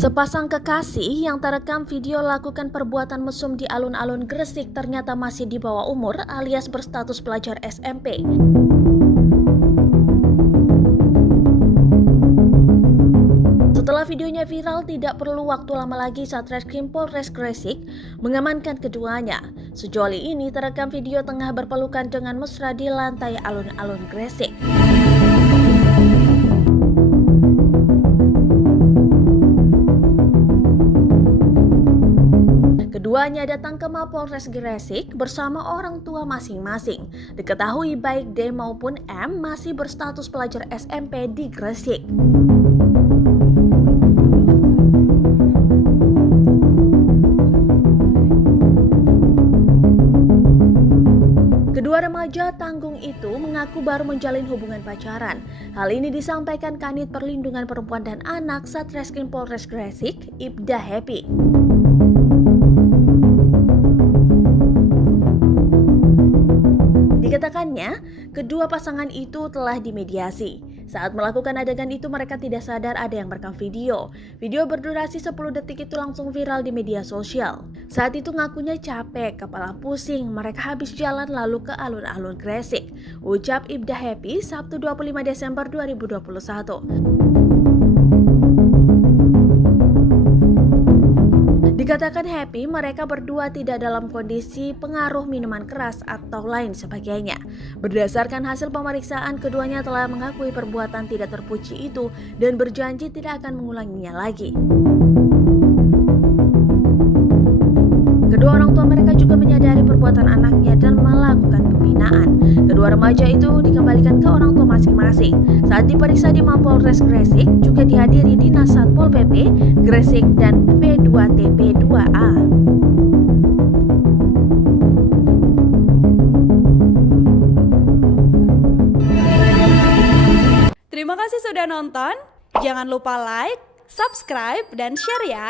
Sepasang kekasih yang terekam video lakukan perbuatan mesum di alun-alun Gresik ternyata masih di bawah umur alias berstatus pelajar SMP. Setelah videonya viral, tidak perlu waktu lama lagi Satreskrim Polres Gresik mengamankan keduanya. Sejoli ini terekam video tengah berpelukan dengan mesra di lantai alun-alun Gresik. Keduanya datang ke Mapolres Gresik bersama orang tua masing-masing. Diketahui baik D maupun M masih berstatus pelajar SMP di Gresik. Kedua remaja tanggung itu mengaku baru menjalin hubungan pacaran. Hal ini disampaikan Kanit Perlindungan Perempuan dan Anak Satreskrim Polres Gresik, Ibda Happy. Dikatakannya, kedua pasangan itu telah dimediasi. Saat melakukan adegan itu mereka tidak sadar ada yang merekam video. Video berdurasi 10 detik itu langsung viral di media sosial. Saat itu ngakunya capek, kepala pusing, mereka habis jalan lalu ke alun-alun Gresik. Ucap Ibda Happy Sabtu 25 Desember 2021. Dikatakan Happy, mereka berdua tidak dalam kondisi pengaruh minuman keras atau lain sebagainya. Berdasarkan hasil pemeriksaan, keduanya telah mengakui perbuatan tidak terpuji itu dan berjanji tidak akan mengulanginya lagi. Kedua orang tua mereka juga menyadari perbuatan anaknya dan melakukan pembinaan. Kedua remaja itu dikembalikan ke orang tua masing-masing. Saat diperiksa di Mapolres Gresik, juga dihadiri Dinas Satpol PP Gresik dan P2TP2A. Terima kasih sudah nonton. Jangan lupa like, subscribe, dan share ya.